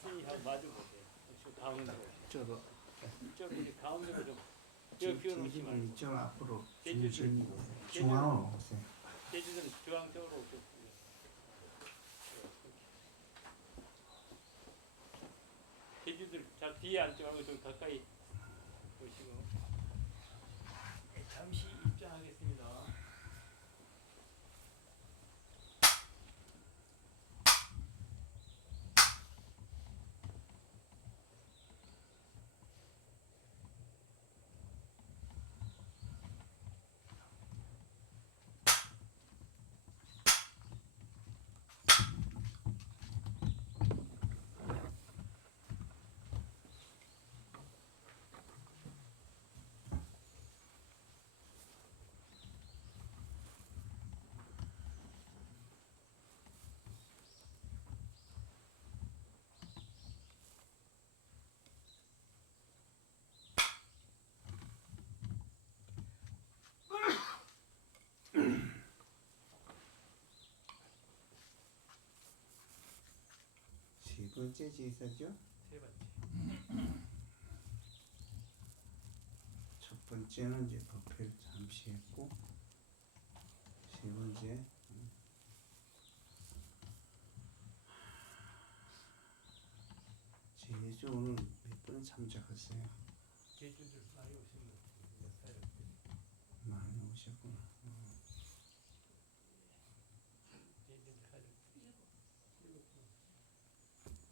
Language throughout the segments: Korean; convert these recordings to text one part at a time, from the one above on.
선생님하고 마주 보세요. 저 가운데로. 저도 이쪽 이제 가운데로 좀. 여기 비워놓지 말고. 이쪽 앞으로 제주도. 중앙으로 오세요. 제주도는 중앙 쪽으로 오고. 제주도를 잘 뒤에 앉지 말고 좀 가까이 보시고. 네, 잠시 입장하겠습니다. 세 번째 제사죠. 세 번째. 첫 번째는 이제 법회를 잠시 했고, 세 번째 제주 오늘 몇 번 참석했어요? 제주도 많이 오신 것 같아요. 많이 오셨구나. 제주도 가족.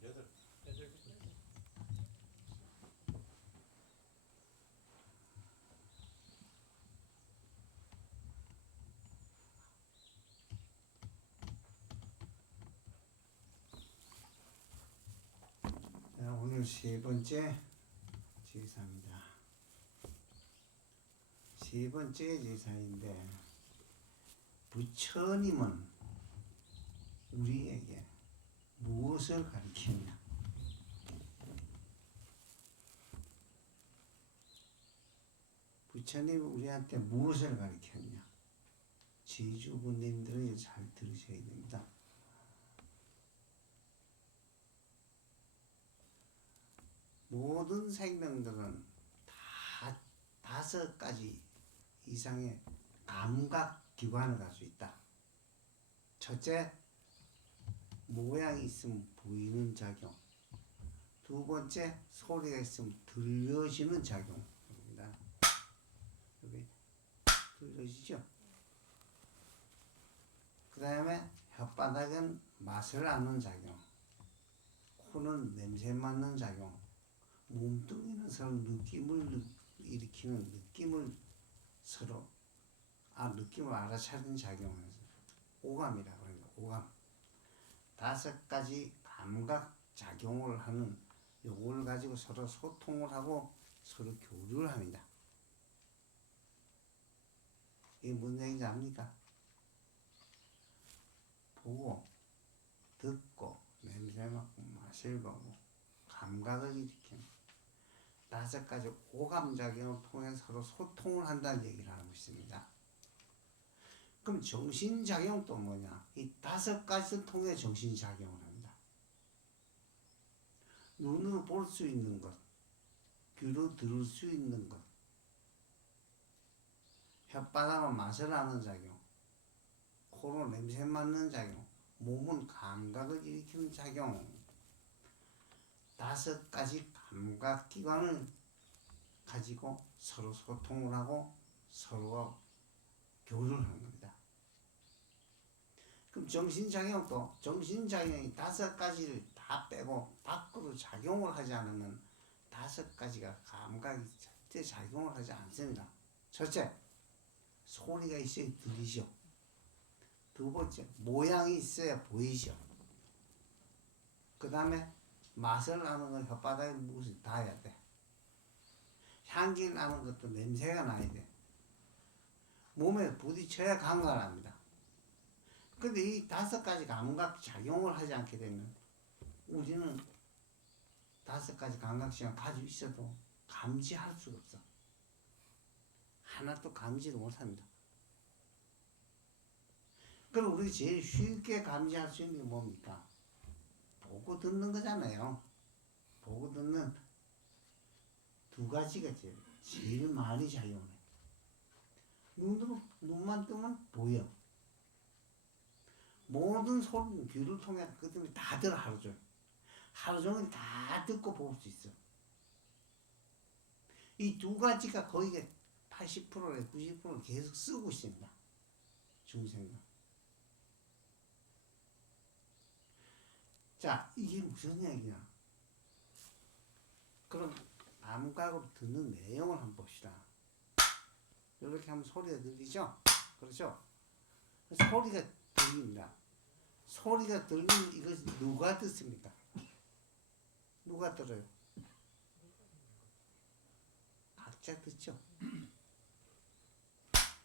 여덟. 여덟 분. 자, 오늘 세 번째 제사입니다. 세 번째 제사인데, 부처님은 우리에게 무엇을 가르치느냐? 부처님은 우리한테 무엇을 가르쳤냐? 제주분님들은 잘 들으셔야 됩니다. 모든 생명들은 다 5가지 이상의 감각기관을 가지고 있다. 첫째, 모양이 있으면 보이는 작용. 두 번째, 소리가 있으면 들려지는 작용입니다. 여기 들려지죠? 그 다음에 혓바닥은 맛을 아는 작용, 코는 냄새 맡는 작용, 몸뚱이는 서로 느낌을 일으키는 느낌을 서로 느낌을 알아차리는 작용을 해서 오감이라고 합니다. 오감. 5가지 감각 작용을 하는 요걸 가지고 서로 소통을 하고 서로 교류를 합니다. 이게 무슨 얘기인지 압니까? 보고, 듣고, 냄새 맡고, 맛을 보고, 감각을 일으키는 5가지 오감작용을 통해 서로 소통을 한다는 얘기를 하고 있습니다. 그럼 정신작용도 뭐냐? 이 5가지를 통해 정신작용을 합니다. 눈으로 볼 수 있는 것, 귀로 들을 수 있는 것, 혓바닥은 맛을 아는 작용, 코로 냄새 맡는 작용, 몸은 감각을 일으키는 작용, 5가지 감각기관을 가지고 서로 소통을 하고 서로가 교류를 하는 겁니다. 그럼 정신작용도 정신작용이 5가지를 다 빼고 밖으로 작용을 하지 않으면 5가지가 감각이 절대 작용을 하지 않습니다. 첫째, 소리가 있어야 들리죠. 두 번째, 모양이 있어야 보이죠. 그 다음에 맛을 나는 건 혓바닥에 무엇이 닿아야 돼. 향기를 나는 것도 냄새가 나야 돼. 몸에 부딪혀야 감각을 합니다. 근데 이 5가지 감각 작용을 하지 않게 되면 우리는 5가지 감각시간 가지고 있어도 감지할 수가 없어. 하나도 감지를 못합니다. 그럼 우리 제일 쉽게 감지할 수 있는 게 뭡니까? 보고 듣는 거잖아요. 보고 듣는 두 가지가 제일 많이 작용해. 눈만 뜨면 보여. 모든 소리는 귀를 통해 그 때문에 다 들어 하루 종일. 하루 종일 다 듣고 볼 수 있어. 이 두 가지가 거의 80%에 90%를 계속 쓰고 있습니다. 중생은. 자, 이게 무슨 얘기냐? 그럼 감각으로 듣는 내용을 한번 봅시다. 이렇게 하면 소리가 들리죠? 그렇죠? 소리가 들립니다. 소리가 들리면 이것이 누가 듣습니까? 누가 들어요? 각자 듣죠?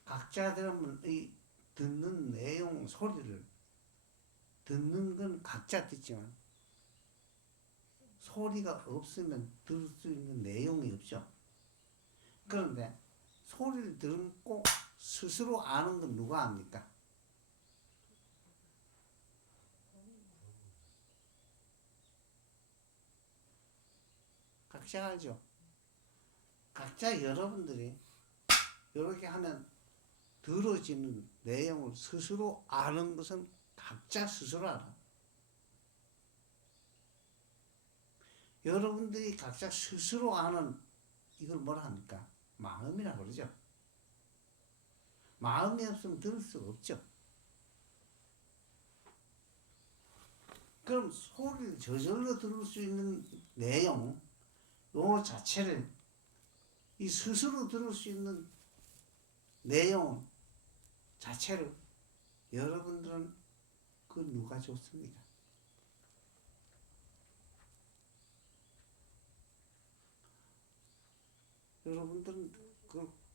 각자 들으면 이 듣는 내용, 소리를 듣는 건 각자 듣지만 소리가 없으면 들을 수 있는 내용이 없죠. 그런데 소리를 듣고 스스로 아는 건 누가 압니까? 각자 알죠? 각자 여러분들이 이렇게 하면 들어지는 내용을 스스로 아는 것은 각자 스스로 알아. 여러분들이 각자 스스로 아는 이걸 뭐라 합니까? 마음이라고 그러죠. 마음이 없으면 들을 수가 없죠. 그럼 소리를 저절로 들을 수 있는 내용, 요 자체를 이 스스로 들을 수 있는 내용 자체를 여러분들은 그 누가 줬습니까? 여러분들은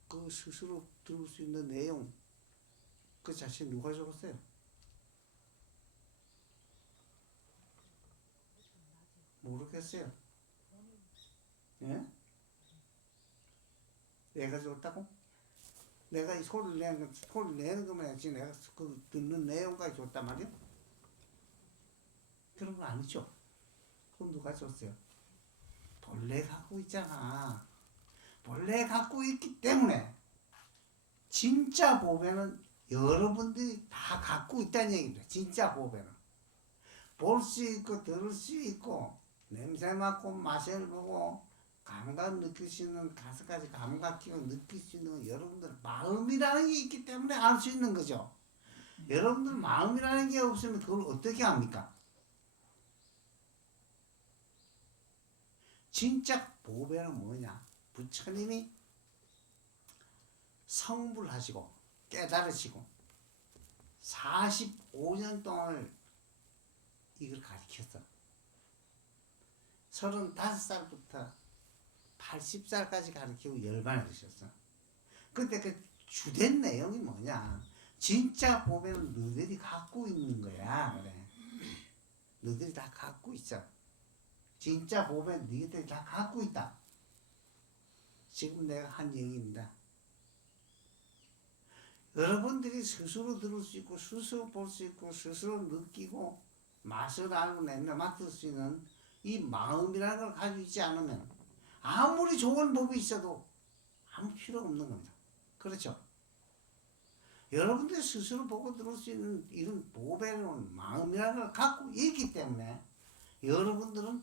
그 스스로 들을 수 있는 내용 그 자체 누가 줬어요? 모르겠어요. 예? 내가 줬다고? 내가 이 소리를 내는 거면 해야지 내가 그 듣는 내용까지 줬단 말이야? 그런 거 아니죠? 그럼 누가 줬어요? 본래 갖고 있잖아. 본래 갖고 있기 때문에 진짜 보배는 여러분들이 다 갖고 있다는 얘기입니다. 진짜 보배는. 볼 수 있고 들을 수 있고 냄새 맡고 맛을 보고 감각 느낄 수 있는 5가지 감각 기억 느낄 수 있는 건 여러분들 마음이라는 게 있기 때문에 알 수 있는 거죠. 여러분들 마음이라는 게 없으면 그걸 어떻게 합니까? 진짜 보배는 뭐냐? 부처님이 성불하시고 깨달으시고 45년 동안을 이걸 가르쳤어. 35살부터 80살까지 가르치고 열반을 하셨어. 근데 그 주된 내용이 뭐냐? 진짜 보배는 너희들이 갖고 있는 거야. 그래. 너희들이 다 갖고 있어. 진짜 보배는 너희들이 다 갖고 있다. 지금 내가 한 얘기입니다. 여러분들이 스스로 들을 수 있고 스스로 볼 수 있고 스스로 느끼고 맛을 알고 냄새 맡을 수 있는 이 마음이라는 걸 가지고 있지 않으면 아무리 좋은 법이 있어도 아무 필요 없는 겁니다. 그렇죠? 여러분들이 스스로 보고 들을 수 있는 이런 보배로운 마음이라는 걸 갖고 있기 때문에 여러분들은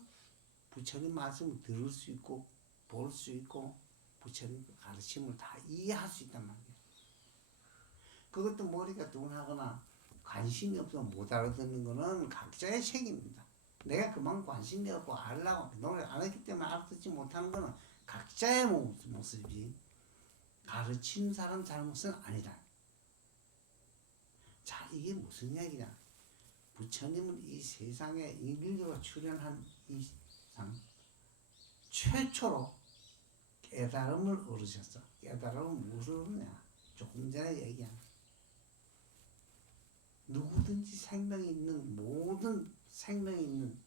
부처님 말씀을 들을 수 있고 볼 수 있고 부처님 가르침을 다 이해할 수 있단 말이에요. 그것도 머리가 둔하거나 관심이 없어서 못 알아듣는 거는 각자의 책임입니다. 내가 그만큼 관심이 없고 알라고 노력 안 했기 때문에 알아듣지 못하는 거는 각자의 모습이 가르친 사람 잘못은 아니다. 자, 이게 무슨 얘기냐? 부처님은 이 세상에 인류로 출현한 이 상 최초로 깨달음을 얻으셨어. 깨달음은 무엇을 얻느냐? 조금 전에 얘기한 누구든지 생명이 있는 모든 생명이 있는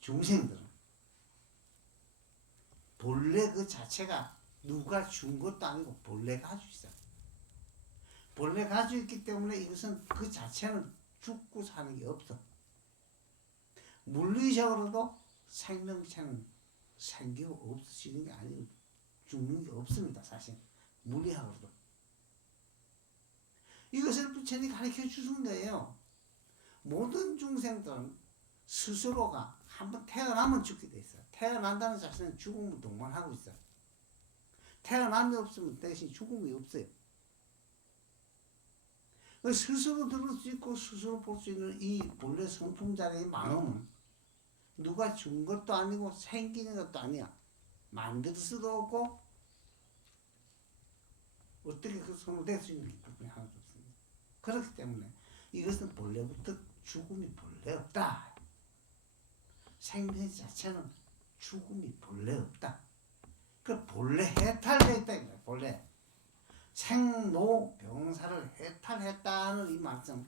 중생들은 본래 그 자체가 누가 준 것도 아니고 본래 가지고 있어. 본래 가지고 있기 때문에 이것은 그 자체는 죽고 사는 게 없어. 물리적으로도 생명체는 생기고 없어지는 게 아니고 죽는 게 없습니다. 사실 물리학으로도. 이것을 부처님이 가르쳐 주신 거예요. 모든 중생들은 스스로가 한번 태어나면 죽게 돼 있어요. 태어난다는 자체는 죽음을 동반하고 있어요. 태어남이 없으면 대신 죽음이 없어요. 스스로 들을 수 있고 스스로 볼 수 있는 이 본래 성품자리의 마음은 누가 준 것도 아니고 생기는 것도 아니야. 만들 수도 없고 어떻게 그 손으로 될 수 있는 기법이 하나도 없습니다. 그렇기 때문에 이것은 본래부터 죽음이 본래 없다. 생명 자체는 죽음이 본래 없다. 그 본래 해탈되어 있다. 본래 생로병사를 해탈했다는 이 말씀,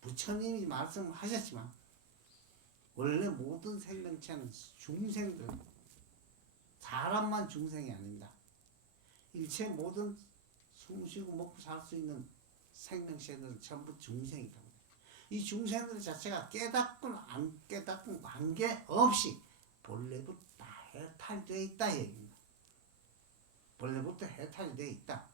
부처님이 말씀하셨지만 원래 모든 생명체는 중생들, 사람만 중생이 아닙니다. 일체 모든 숨쉬고 먹고 살 수 있는 생명체들은 전부 중생이다. 이 중생들 자체가 깨닫건 안 깨닫건 관계없이 본래부터 다 해탈되어 있다 얘기입니다. 본래부터 해탈이 되어 있다.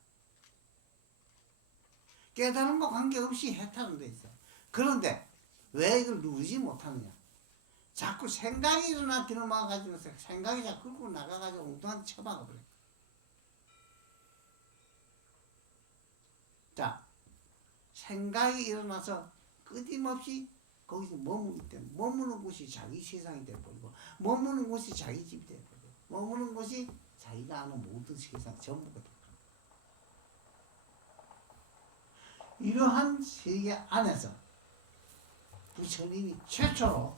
깨달음과 관계없이 해탈은 되어 있어. 그런데 왜 이걸 누르지 못하느냐? 자꾸 생각이 일어나기를 막아가지고 생각이 자꾸 끌고 나가가지고 엉뚱한 데 쳐박아버려. 자, 생각이 일어나서 끊임없이 거기서 머무르기 때문에 머무는 곳이 자기 세상이 되어버리고 머무는 곳이 자기 집이 되어버리고 머무는 곳이 자기가 아는 모든 세상 전부가 되어버리고 이러한 세계 안에서 부처님이 최초로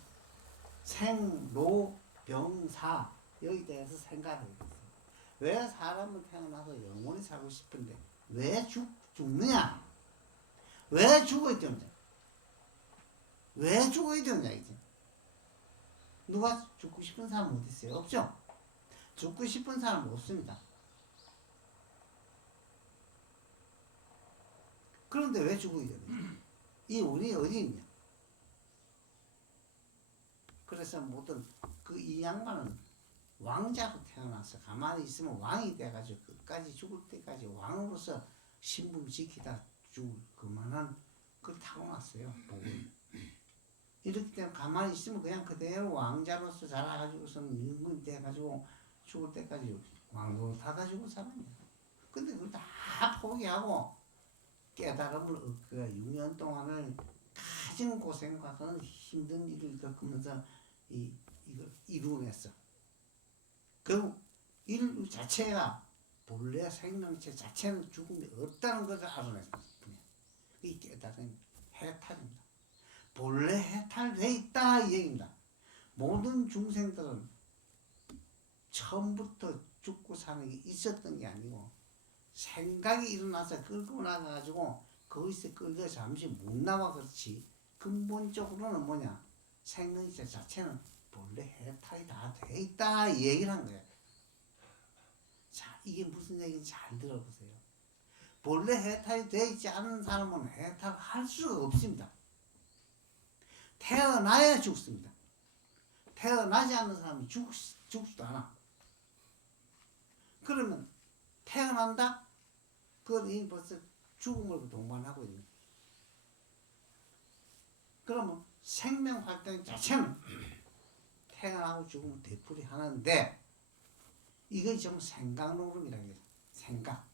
생로병사 여기 대해서 생각을 했어요. 왜 사람은 태어나서 영원히 살고 싶은데 왜 죽느냐? 왜 죽어야 되느냐? 왜 죽어야 되느냐 이제. 누가 죽고 싶은 사람 어디 있어요? 없죠? 죽고 싶은 사람 없습니다. 그런데 왜 죽어야 되느냐? 이 운이 어디 있냐? 그래서 모든 그 이 양반은 왕자로 태어나서 가만히 있으면 왕이 돼가지고 끝까지 죽을 때까지 왕으로서 신분 지키다 죽을 그만한 그 타고났어요. 복을. 이렇기 때문에 가만히 있으면 그냥 그대로 왕자로서 자라가지고서는 임금이 돼가지고 죽을 때까지 왕으로 타가지고 살았냐. 근데 그걸 다 포기하고 깨달음을 얻고 6년 동안을 가진 고생과 그런 힘든 일을 겪으면서 이걸 이루어냈어. 결국 인류 자체가 본래 생명체 자체는 죽음이 없다는 것을 알아냈습니다. 이 깨달음이 해탈입니다. 본래 해탈돼 있다 이 얘기입니다. 모든 중생들은 처음부터 죽고 사는 게 있었던 게 아니고 생각이 일어나서 끌고 나가가지고 거기서 끌려 잠시 못 나와. 그렇지 근본적으로는 뭐냐, 생명체 자체는 본래 해탈이 다 돼 있다 이 얘기를 한 거예요. 자, 이게 무슨 얘기인지 잘 들어보세요. 본래 해탈이 돼 있지 않은 사람은 해탈할 수가 없습니다. 태어나야 죽습니다. 태어나지 않는 사람은 죽지도 않아. 그러면 태어난다? 그건 이미 벌써 죽음을 동반하고 있는. 그러면 생명 활동 자체는 태어나고 죽으면 되풀이 하는데 이게 좀 생각노름이라는 거죠. 생각.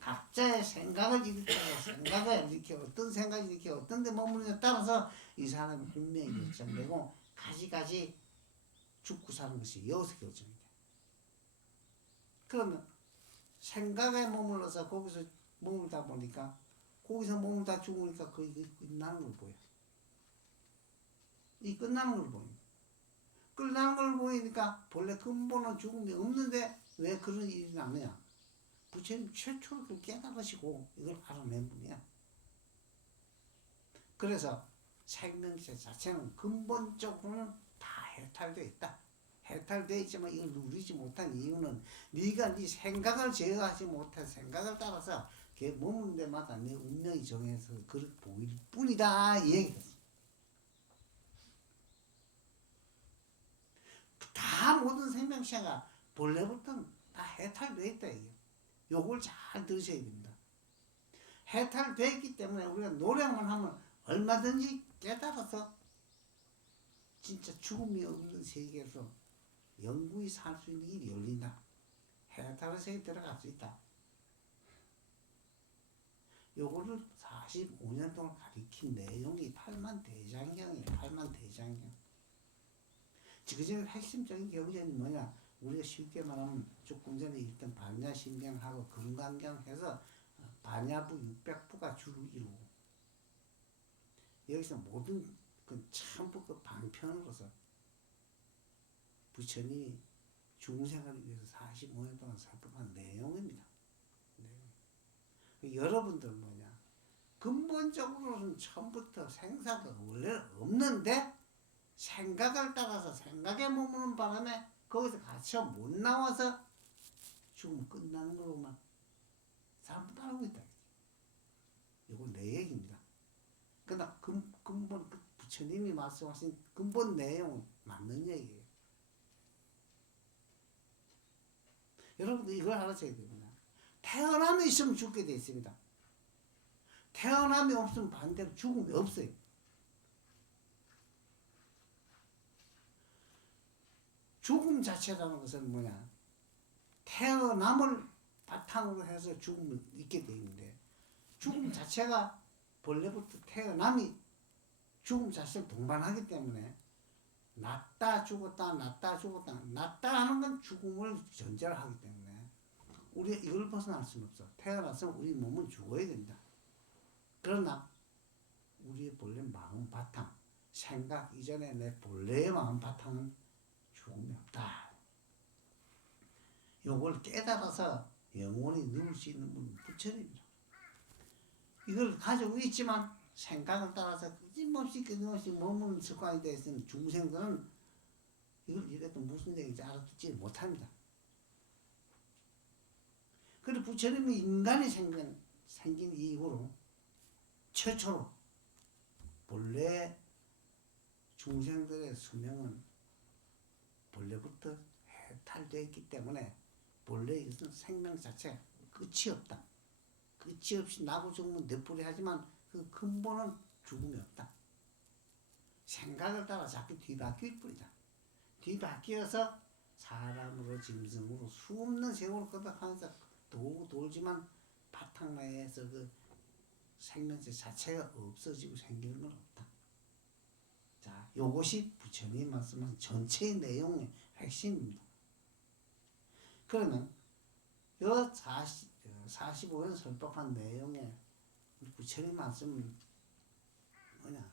각자의 생각을 일으켜서 생각을 일으켜 어떤 생각을 일으켜 어떤 데 머무르냐에 따라서 이 사람의 운명이 결정되고 가지가지 죽고 사는 것이 여기서 결정이 돼. 그러면 생각에 머물러서 거기서 머물다 보니까 거기서 머물다 죽으니까 거의 끝나는 걸 보여. 이 끝나는 걸 보입니다. 끝나는 걸 보이니까 본래 근본은 죽음이 없는데 왜 그런 일이 나느냐. 부처님 최초로 그걸 깨달으시고 이걸 알아낸 분이야. 그래서 생명체 자체는 근본적으로는 다 해탈되어 있다. 해탈되어 있지만 이걸 누리지 못한 이유는 네가 네 생각을 제어하지 못해 생각을 따라서 걔 머무는 데마다 내 운명이 정해서 그렇게 보일 뿐이다 이 얘기です. 생명체가 본래부터 다 해탈되어 있다 이게. 요걸 잘 들으셔야 됩니다. 해탈되어 있기 때문에 우리가 노력만 하면 얼마든지 깨달아서 진짜 죽음이 없는 세계에서 영구히 살 수 있는 길이 열린다. 해탈의 세계에 들어갈 수 있다. 요거를 45년 동안 가리킨 내용이 팔만대장경이에요. 팔만대장경. 지금 핵심적인 경전이 뭐냐? 우리가 쉽게 말하면 조금 전에 읽던 반야심경하고 금강경 해서 반야부 600부가 주로 이루고 여기서 모든 그 전부 그 방편으로서 부처님이 중생을 위해서 45년 동안 살펴본 내용입니다. 네. 여러분들 뭐냐? 근본적으로는 처음부터 생사가 원래 없는데 생각을 따라서 생각에 머무는 바람에 거기서 갇혀 못 나와서 죽으면 끝나는 거로만 사람 따르고 있다. 이건 내 얘기입니다. 그러나 근본 부처님이 말씀하신 근본 내용은 맞는 얘기예요. 여러분들 이걸 알아셔야 됩니다. 태어남이 있으면 죽게 돼 있습니다. 태어남이 없으면 반대로 죽음이 없어요. 죽음 자체라는 것은 뭐냐? 태어남을 바탕으로 해서 죽음을 있게 돼 있는데 죽음 자체가 본래부터 태어남이 죽음 자체를 동반하기 때문에 낫다 죽었다 낫다 죽었다 낫다 하는 건 죽음을 전제로 하기 때문에 우리가 이걸 벗어날 수는 없어. 태어나서 우리 몸은 죽어야 된다. 그러나 우리의 본래 마음 바탕 생각 이전에 내 본래의 마음 바탕은 죽음이 없다. 요걸 깨달아서 영원히 누울 수 있는 분은 부처님이다. 이걸 가지고 있지만 생각을 따라서 끊임없이 머무는 습관이 되어 있는 중생들은 이걸 이래도 무슨 얘기인지 알아듣지 못합니다. 그리고 부처님이 인간이 생긴 이후로 최초로 본래 중생들의 수명은 본래부터 해탈되어 있기 때문에 본래 이것은 생명 자체 끝이 없다. 끝이 없이 나고 죽으면 내뿌리 하지만 그 근본은 죽음이 없다. 생각을 따라 자꾸 뒤바뀔 뿐이다. 뒤바뀌어서 사람으로 짐승으로 수없는 세월을 거듭하면서 돌지만 바탕라에서 그 생명체 자체가 없어지고 생기는 건 없다. 자, 요것이 부처님이 말씀하신 전체의 내용의 핵심입니다. 그러면 요 45년 설법한 내용에 부처님 말씀은 뭐냐?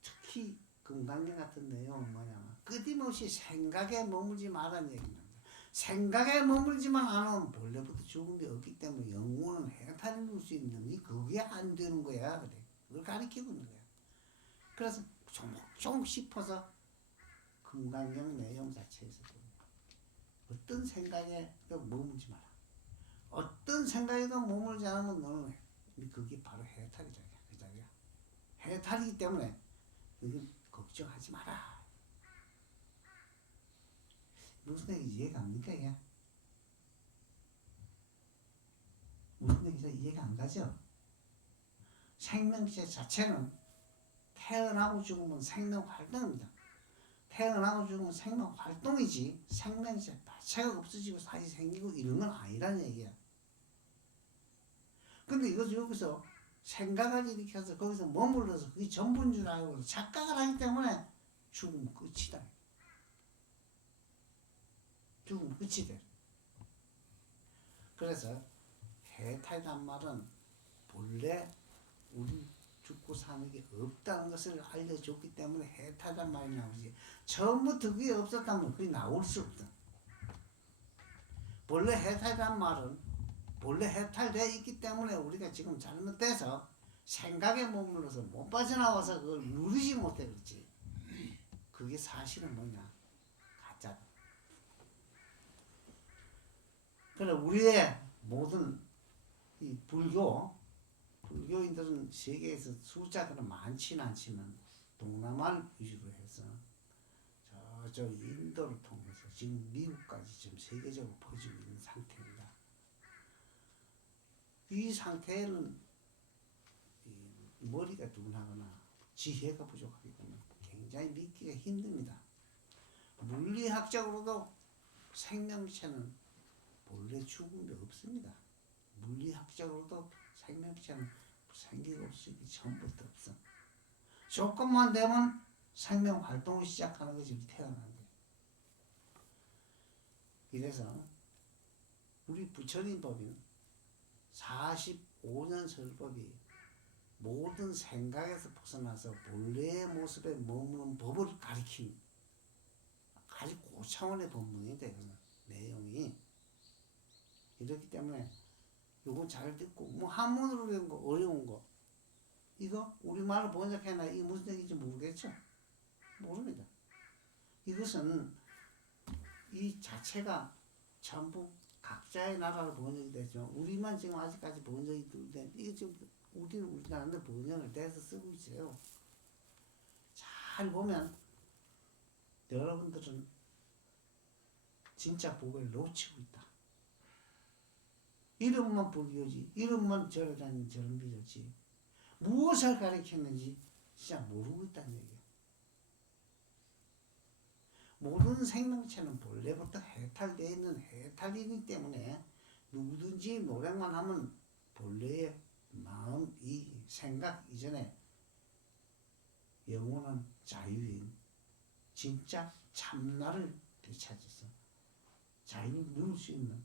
특히 금강경 같은 내용은 뭐냐면 끊임없이 생각에 머물지 말라는 얘기입니다. 생각에 머물지만 않으면 본래부터 죽음이 없기 때문에 영혼은 해탈을 줄 수 있는데 그게 안 되는 거야. 그래. 그걸 가르치고 있는 거야. 그래서 조금 짚어서 금강경 내용 자체에서 어떤 생각에 머물지 마라. 어떤 생각에도 머물지 않으면 너는 그게 바로 해탈이다. 그 자리야. 해탈이기 때문에 이건 걱정하지 마라. 무슨 얘기 이해가 갑니까? 이게? 무슨 얘기인지 이해가 안 가죠? 생명체 자체는 태어나고 죽으면 생명 활동입니다. 태어나고 죽으면 생명 활동이지 생명체 자체가 없어지고 다시 생기고 이런 건 아니라는 얘기야. 근데 이것을 여기서 생각을 일으켜서 거기서 머물러서 그게 전부인 줄 알고 착각을 하기 때문에 죽으면 끝이다. 죽으면 끝이 돼. 그래서 해탈이란 말은 본래 우리 죽고 사는 게 없다는 것을 알려줬기 때문에 해탈이란 말이 나오지. 처음부터 그게 없었다면 그게 나올 수 없다. 본래 해탈이란 말은 본래 해탈되어 있기 때문에 우리가 지금 잘못돼서 생각에 머물러서 못 빠져나와서 그걸 누리지 못해 그렇지. 그게 사실은 뭐냐? 가짜다. 그래 우리의 모든 이 불교인들은 세계에서 숫자들은 많지는 않지만 동남아를 위주로 해서 저 인도를 통해서 지금 미국까지 지금 세계적으로 퍼지고 있는 상태입니다. 이 상태는 머리가 둔하거나 지혜가 부족하기 때문에 굉장히 믿기가 힘듭니다. 물리학적으로도 생명체는 본래 죽음이 없습니다. 물리학적으로도 생명체는 생기고 없으기 전부터 없어. 조건만 되면 생명 활동을 시작하는 것이 태어난 거예요. 이래서 우리 부처님 법인 45년 설법이 모든 생각에서 벗어나서 본래의 모습에 머무는 법을 가리킨 아주 고차원의 법문인데 내용이 이렇기 때문에 요거 잘 듣고 뭐 한문으로 된 거 어려운 거 이거 우리말로 번역해놔 이게 무슨 얘기인지 모르겠죠? 모릅니다. 이것은 이 자체가 전부 각자의 나라로 번역이 되지만 우리만 지금 아직까지 번역이 된 이게 지금 우리는 우리나라인데 번역을 돼서 쓰고 있어요. 잘 보면 여러분들은 진짜 법을 놓치고 있다. 이름만 불교지, 이름만 절에 다니는 저런 비교지, 무엇을 가리켰는지 진짜 모르고 있다는 얘기야. 모든 생명체는 본래부터 해탈되어 있는 해탈이기 때문에 누구든지 노력만 하면 본래의 마음, 이 생각 이전에 영원한 자유인 진짜 참나를 되찾아서 자유를 누릴 수 있는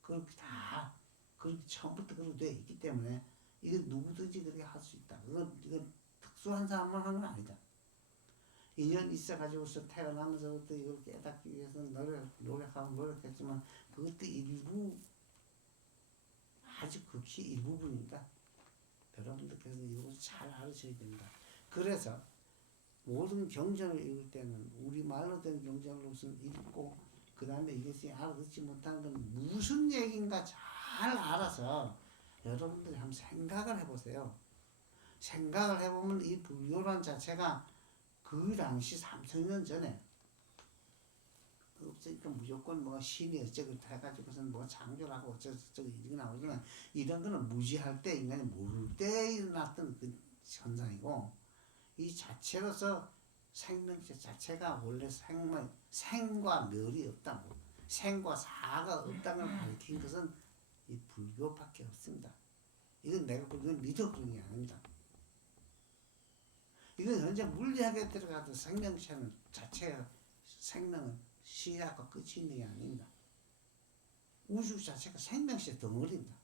그렇게 다 그렇게 처음부터 그렇게 되어 있기 때문에 이건 누구든지 그렇게 할 수 있다. 이건 특수한 사람만 하는 건 아니다. 인연 있어가지고서 태어나면서부터 이걸 깨닫기 위해서 노력했지만 그것도 일부 아주 극히 일부분입니다. 여러분들께서 이것을 잘 알으셔야 됩니다. 그래서 모든 경전을 읽을 때는 우리말로 된 경전을 우선 읽고 그 다음에 이것이 알아듣지 못하는 건 무슨 얘기인가 잘 알아서 여러분들이 한번 생각을 해보세요. 생각을 해보면 이 불교란 자체가 그 당시 3000년 전에 없으니까 무조건 뭐 신이 어쩌고 해가지고선 뭐 창조하고 어쩌고 이런 나오지만 이런 거는 무지할 때 인간이 모를 때 일어났던 그 현상이고 이 자체로서 생명체 자체가 원래 생과 멸이 없다고 생과 사가 없다는 걸 가르친 것은 이 불교밖에 없습니다. 이건 내가 그걸 믿어 그런 게 아닙니다. 이건 현재 물리학에 들어가도 생명체는 자체가 생명은 시작과 끝이 있는 게 아닙니다. 우주 자체가 생명체 덩어리입니다.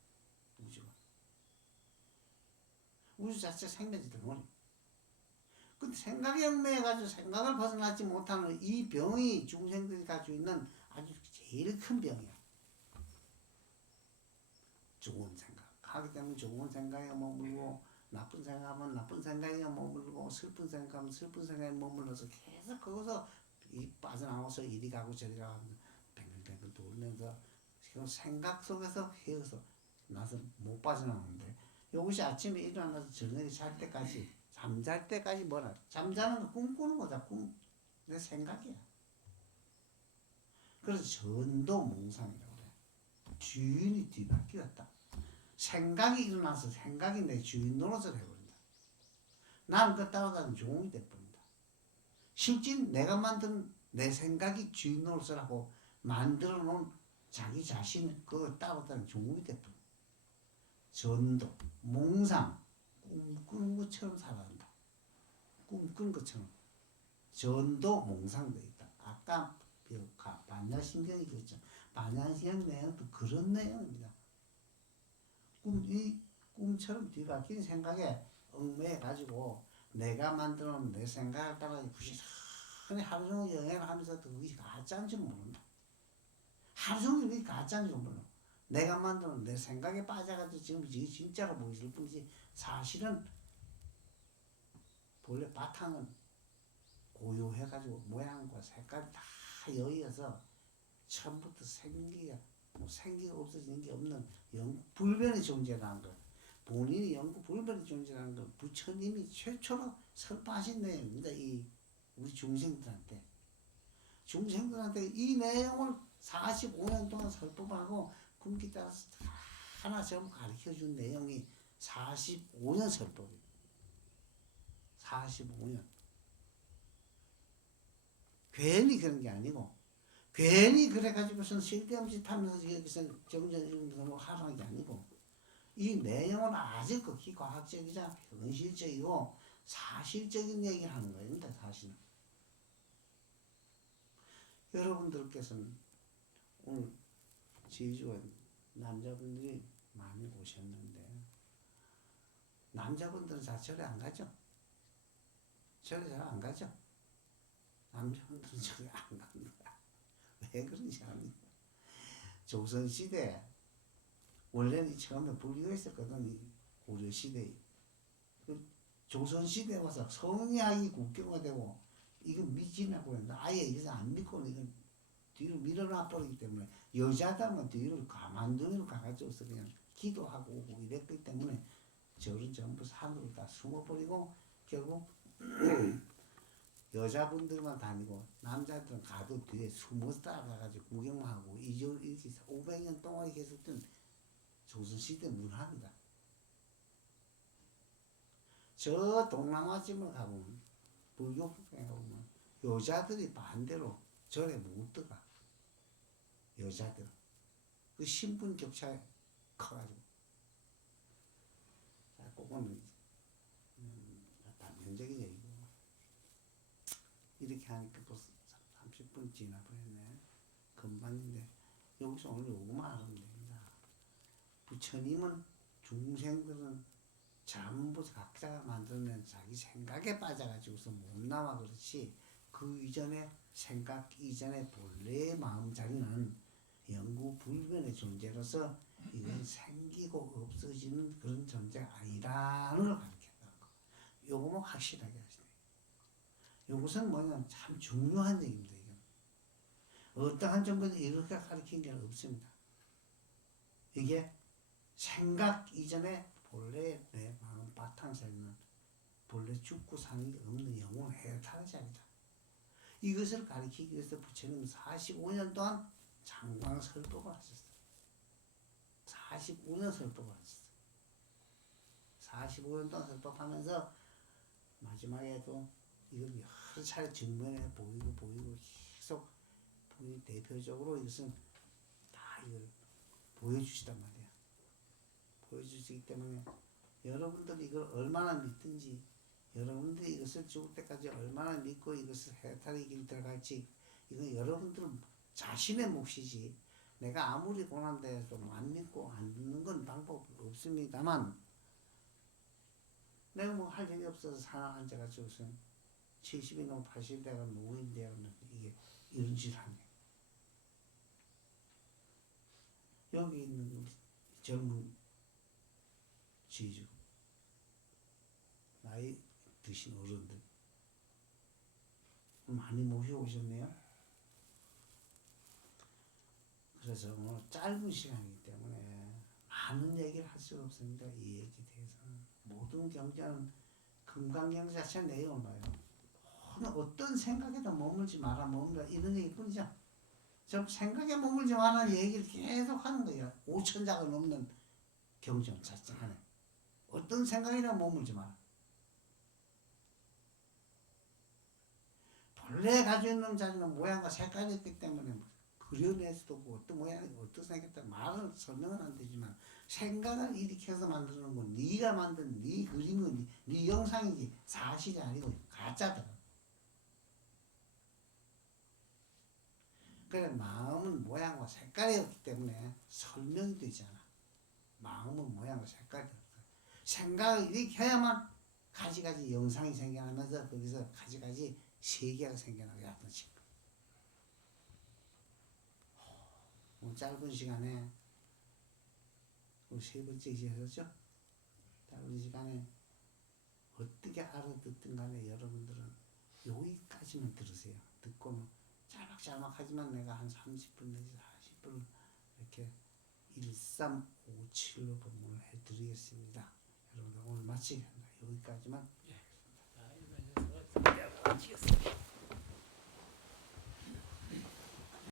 우주 자체가 생명체 덩어리. 근데 생각이 얽매여가지고 생각을 벗어나지 못하는 이 병이 중생들이 가지고 있는 아주 제일 큰 병이야. 좋은 생각. 하기 때문에 좋은 생각에 머물고 나쁜 생각하면 나쁜 생각에 머물고 슬픈 생각하면 슬픈 생각에 머물러서 계속 거기서 빠져나와서 이리 가고 저리 가고 뱅글뱅글 돌면서 생각 속에서 헤어서 나서 못 빠져나오는데 이것이 아침에 일어나서 저녁에 잘 때까지 잠잘 때까지 뭐라 잠자는 거 꿈꾸는 거다. 내 생각이야. 그래서 전도 몽상이라고 그래. 주인이 뒤바뀌었다. 생각이 일어나서 생각이 내 주인 노릇을 해버린다. 나는 그 따라다니는 종이 돼버린다. 실제 내가 만든 내 생각이 주인 노릇을 하고 만들어 놓은 자기 자신을 그걸 따라다니는 종이 돼버린다. 전도, 몽상, 꿈꾸는 것처럼 살아간다. 꿈꾸는 것처럼. 전도, 몽상도 있다. 아까 반야신경이 그랬죠. 반야신경 내용도 그런 내용입니다. 이 꿈처럼 뒤바뀐 생각에 얽매여가지고 내가 만들어 놓은 내 생각을 따라 부지런히 하루 종일 여행을 하면서도 그게 가짜인 줄 모른다. 하루 종일 그게 가짜인 줄 몰라. 내가 만들어 놓은 내 생각에 빠져가지고 지금 이게 진짜로 보이실 뿐이지 사실은 본래 바탕은 고요해가지고 모양과 색깔이 다 여의어서 처음부터 생기가 없어지는 게 없는 영불변의 존재라는 것. 본인이 영불변의 존재라는 걸 부처님이 최초로 설파하신 내용입니다. 이 우리 중생들한테. 중생들한테 이 내용을 45년 동안 설법하고 군기 따라서 하나 전부 가르쳐준 내용이 45년 설법이에요. 45년. 괜히 그런 게 아니고 괜히 그래가지고선 쓸데없는 짓 하면서 여기서 정전 이런 거 하라는 게 아니고 이 내용은 아주 극히 과학적이자 현실적이고 사실적인 얘기를 하는 겁니다. 사실은. 여러분들께서는 오늘 제주가 남자분들이 많이 오셨는데 남자분들은 다 절에 안 가죠? 절에 잘 안 가죠? 남자분들은 절에 안 갑니다. 왜 그런지 압니까? 조선시대 원래는 처음에 불교가 있었거든. 고려시대에. 그 조선시대에 와서 성리학이 국경화되고 이거 미진하고 했는데 아예 이것을 안 믿고는 이건 뒤로 밀어놔 버리기 때문에 여자다면 뒤로 가만두기로 가가지고서 그냥 기도하고 오고 이랬기 때문에 절은 전부 산으로 다 숨어버리고 결국 여자분들만 다니고 남자들은 가도 뒤에 숨어서 따라가가지고 구경만 하고 이렇게 500년 동안 계속된 조선시대 문화입니다. 저 동남아쯤을 가보면 불교국에 가보면 여자들이 반대로 절에 못 들어가. 여자들 그 신분 격차 커가지고 자 그거는 단편적인 얘기고 이렇게 하니까 또 30분 지나버렸네. 금방인데 여기서 오늘 요거만 하면 됩니다. 부처님은 중생들은 전부 각자가 만들어낸 자기 생각에 빠져가지고서 못 나와 그렇지 그 이전에 생각 이전에 본래의 마음자리는 영구 불변의 존재로서 이건 생기고 없어지는 그런 존재가 아니라는 걸 가르친다는 거. 요거만 확실하게 하시네. 요것은 뭐냐면 참 중요한 얘기입니다. 이건. 어떠한 정부도 이렇게 가르친 게 없습니다. 이게 생각 이전에 본래 내 마음 바탕에는 본래 죽고 사는 게 없는 영혼을 해탈한 자입니다. 이것을 가르치기 위해서 부처님은 45년 동안 장광설법을 하셨어요. 45년 설법을 하셨어요. 45년 동안 설법하면서 마지막에도 이걸 여러 차례 증명해 보이고 계속 대표적으로 이것은 다 이걸 보여주시단 말이야. 보여주시기 때문에 여러분들이 이걸 얼마나 믿든지 여러분들이 이것을 죽을 때까지 얼마나 믿고 이것을 해탈의 길 들어갈지 이건 여러분들은 자신의 몫이지 내가 아무리 고난돼도 안 믿고 안 듣는 건 방법 없습니다만 내가 뭐 할 일이 없어서 사나 앉아가지고서 70이 넘어 80이 되고 노인 되고 이게 이런 짓을 하네. 여기 있는 젊은 지주 나이 드신 어른들 많이 모셔오셨네요. 그래서 오늘 짧은 시간이기 때문에 많은 얘기를 할 수가 없습니다. 이 얘기에 대해서는 모든 경전은 금강경 자체 내용을 봐요. 어떤 생각에도 머물지 마라 이런 얘기뿐이죠. 저 생각에 머물지 마라 얘기를 계속 하는 거예요. 5,000자가 넘는 경전 자체 안에 어떤 생각이나 머물지 마라. 본래 가지고 있는 자리는 모양과 색깔이 있기 때문에 그려낼 수도 없고 어떤 모양이 어떻게 생겼다 말은 설명은 안 되지만 생각을 일으켜서 만드는 건 네가 만든 네 그림은 네 영상이지 사실이 아니고 가짜다. 그래 마음은 모양과 색깔이 없기 때문에 설명이 되지 않아. 마음은 모양과 색깔이 없어. 생각을 일으켜야만 가지가지 영상이 생겨나면서 거기서 가지가지 세계가 생겨나게 하던 식. 짧은 시간에 세 번째 이제였죠. 짧은 시간에 어떻게 알아듣든 간에 여러분들은 여기까지만 들으세요. 듣고는 짤막짤막하지만 내가 한 30분 내지 40분 이렇게 1357로 법문을 해드리겠습니다. 여러분들 오늘 마치겠습니다. 여기까지만. 예. 자, 이거 마치겠습니다.